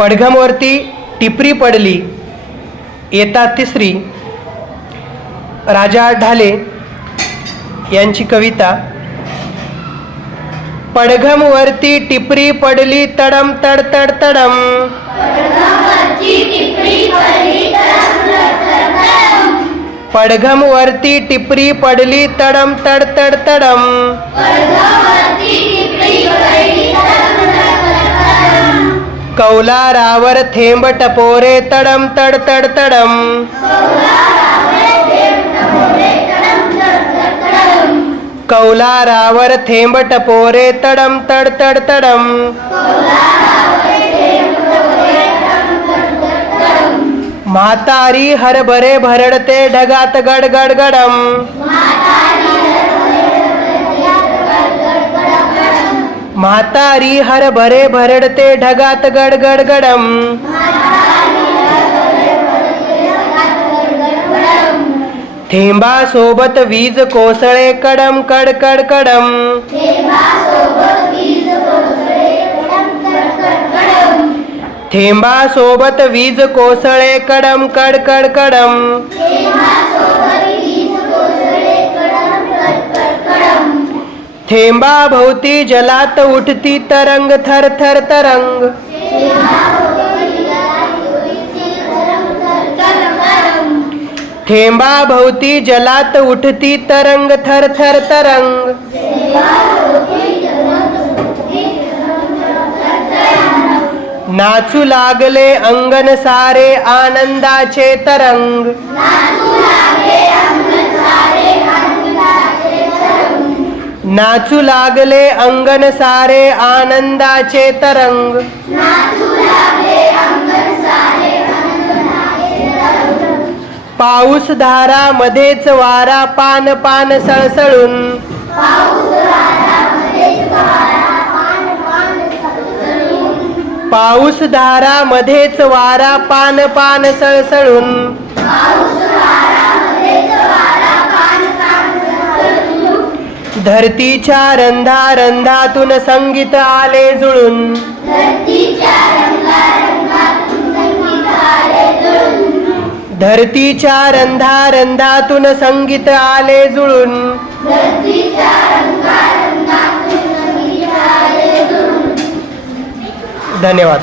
पडघमवरती टिपरी पडली येता तिसरी. राजा ढाले यांची कविता. पडघमवरती टिपरी पडली तडम तड तड तडम. पडघमवरती टिपरी पडली तडम तड तड तडम. कौलारावर थेंब टपोरे तडम तड तड तडम. कौलारावर थेंब टपोरे तडम तड तड तडम. म्हातारी हरभरे भरडते ढगात गड म्हातारी हरभरे भरडते ढगात गड गड गडम थेंबा सोबत वीज कोसळे कडम कड कड कडम थेंबा सोबत वीज कोसळे कडम कड कड कडम थेंबा भोवती जलात उठती तरंग थर थर तरंग. थेंबा भोवती जलात उठती तरंग थर थर तरंग. नाचू लागले अंगण सारे आनंदाचे तरंग. नाचू लागले अंगण सारे आनंदाचे तरंग. पाऊस धारा मध्येच वारा पान पान सळसळून. पाऊस धारा मध्येच वारा पान पान सळसळून. धरतीच्या रंधा रंधातून संगीत आले जुळून. धरतीच्या रंधा रंधातून संगीत आले जुळून. धन्यवाद.